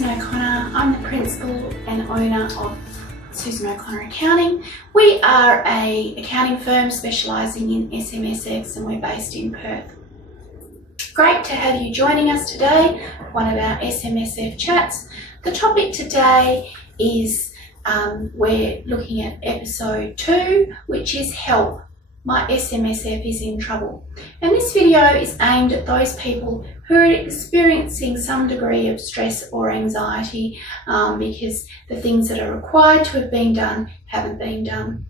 Susan O'Connor. I'm the principal and owner of Susan O'Connor Accounting. We are an accounting firm specialising in SMSFs and we're based in Perth. Great to have you joining us today, one of our SMSF chats. The topic today is we're looking at episode 2, which is help. My SMSF is in trouble. And this video is aimed at those people who are experiencing some degree of stress or anxiety because the things that are required to have been done haven't been done.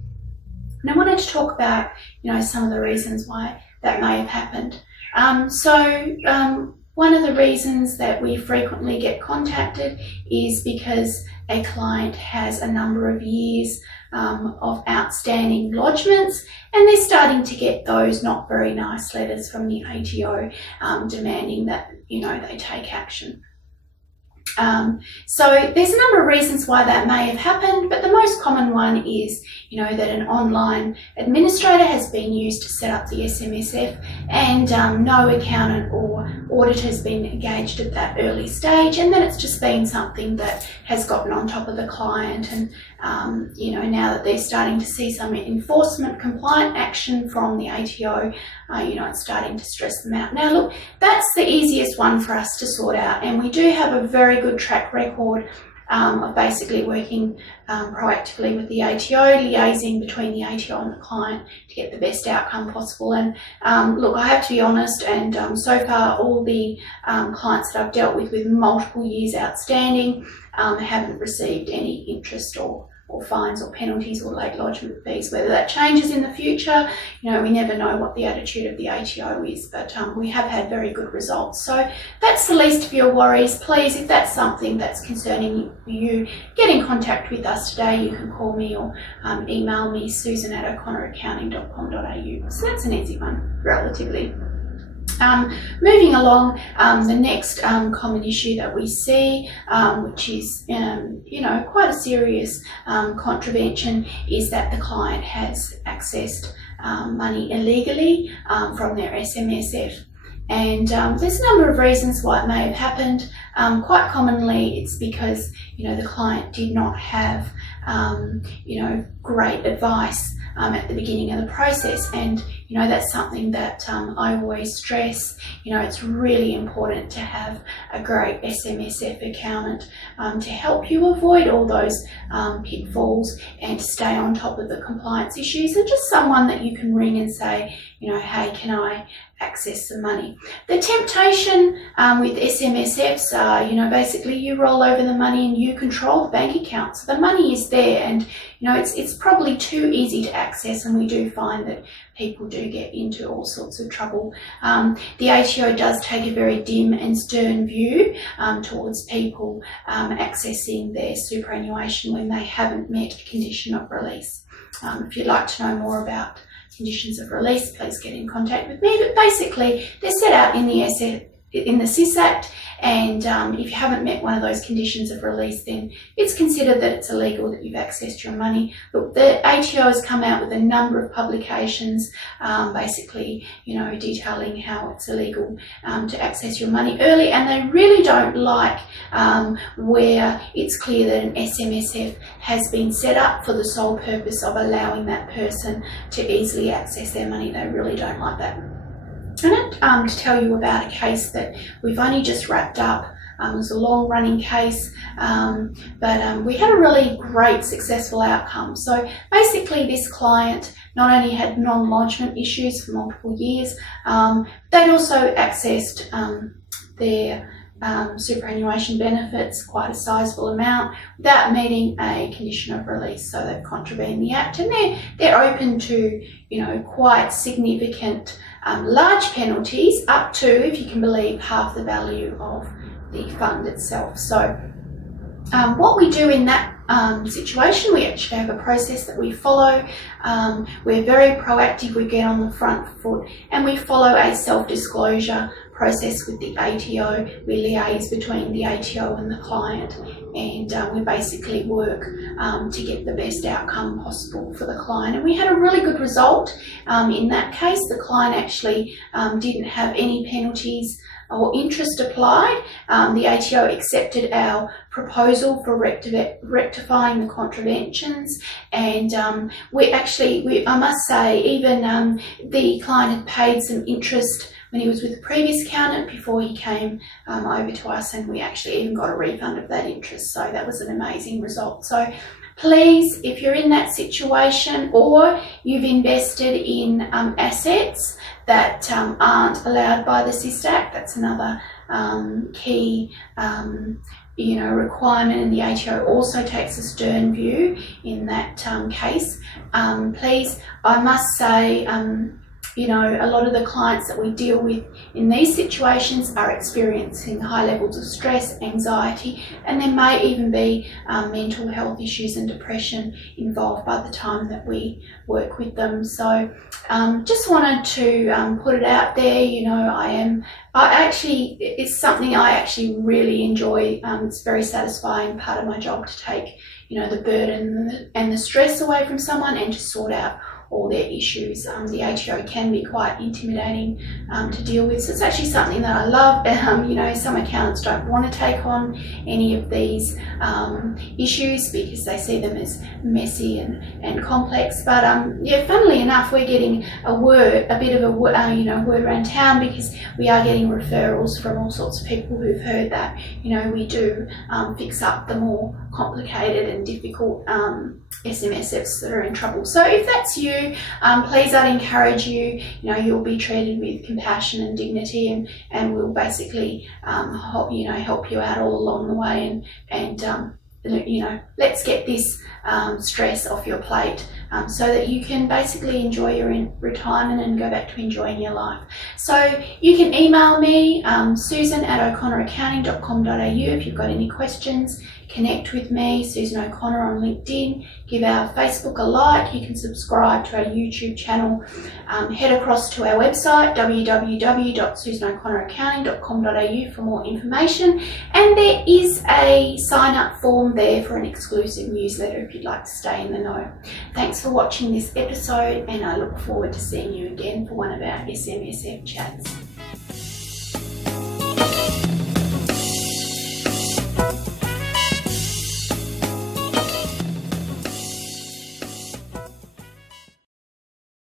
And I wanted to talk about, some of the reasons why that may have happened. One of the reasons that we frequently get contacted is because a client has a number of years of outstanding lodgements and they're starting to get those not very nice letters from the ATO demanding that they take action. So there's a number of reasons why that may have happened, but the most common one is that an online administrator has been used to set up the SMSF and no accountant or auditor has been engaged at that early stage, and then it's just been something that has gotten on top of the client, and now that they're starting to see some enforcement compliant action from the ATO, it's starting to stress them out. Now look, that's the easiest one for us to sort out, and we do have a very good track record of basically working proactively with the ATO, liaising between the ATO and the client to get the best outcome possible. And look, I have to be honest, and so far all the clients that I've dealt with multiple years outstanding haven't received any interest or fines or penalties or late lodgement fees. Whether that changes in the future, we never know what the attitude of the ATO is, but we have had very good results. So that's the least of your worries. Please, if that's something that's concerning you, get in contact with us today. You can call me or email me, susan@o'connoraccounting.com.au. So that's an easy one, relatively. Moving along, the next common issue that we see, which is quite a serious contravention, is that the client has accessed money illegally from their SMSF. And there's a number of reasons why it may have happened. Quite commonly it's because the client did not have great advice at the beginning of the process, and that's something that I always stress. It's really important to have a great SMSF accountant to help you avoid all those pitfalls and to stay on top of the compliance issues, and just someone that you can ring and say, hey, can I access the money? The temptation with SMSFs are, basically you roll over the money and you control the bank account. So the money is there, and it's probably too easy to access, and we do find that people do get into all sorts of trouble. The ATO does take a very dim and stern view towards people accessing their superannuation when they haven't met a condition of release. If you'd like to know more about conditions of release, please get in contact with me. But basically, they're set out in the SIS Act, and if you haven't met one of those conditions of release, then it's considered that it's illegal that you've accessed your money. But the ATO has come out with a number of publications, basically, detailing how it's illegal to access your money early, and they really don't like where it's clear that an SMSF has been set up for the sole purpose of allowing that person to easily access their money. They really don't like that. I wanted to tell you about a case that we've only just wrapped up. It was a long-running case, but we had a really great successful outcome. So basically this client not only had non-lodgement issues for multiple years, they'd also accessed their superannuation benefits, quite a sizable amount, without meeting a condition of release. So they've contravened the Act, and they're open to quite significant large penalties, up to, if you can believe, half the value of the fund itself. So what we do in that situation, we actually have a process that we follow. We're very proactive, we get on the front foot, and we follow a self-disclosure process with the ATO. We liaise between the ATO and the client, and we basically work to get the best outcome possible for the client. And we had a really good result in that case. The client actually didn't have any penalties or interest applied. The ATO accepted our proposal for rectifying the contraventions, and I must say, even the client had paid some interest when he was with the previous accountant before he came over to us, and we actually even got a refund of that interest. So that was an amazing result. So please, if you're in that situation or you've invested in assets that aren't allowed by the SIST Act, that's another key requirement, and the ATO also takes a stern view in that case. Please, I must say, a lot of the clients that we deal with in these situations are experiencing high levels of stress, anxiety, and there may even be mental health issues and depression involved by the time that we work with them. So just wanted to put it out there. It's something I actually really enjoy. It's very satisfying part of my job to take, the burden and the stress away from someone and to sort out all their issues. The ATO can be quite intimidating to deal with, so it's actually something that I love. Some accountants don't want to take on any of these issues because they see them as messy and complex. But funnily enough, we're getting word around town, because we are getting referrals from all sorts of people who've heard that we do fix up the more complicated and difficult SMSFs that are in trouble. So if that's you, please, I'd encourage you. You'll be treated with compassion and dignity, and we'll basically help you out all along the way, and let's get this stress off your plate, so that you can basically enjoy your retirement and go back to enjoying your life. So you can email me, susan@o'connoraccounting.com.au, if you've got any questions. Connect with me, Susan O'Connor, on LinkedIn. Give our Facebook a like. You can subscribe to our YouTube channel. Head across to our website, www.susano'connoraccounting.com.au, for more information. And there is a sign-up form there for an exclusive newsletter if you'd like to stay in the know. Thanks for watching this episode, and I look forward to seeing you again for one of our SMSF chats.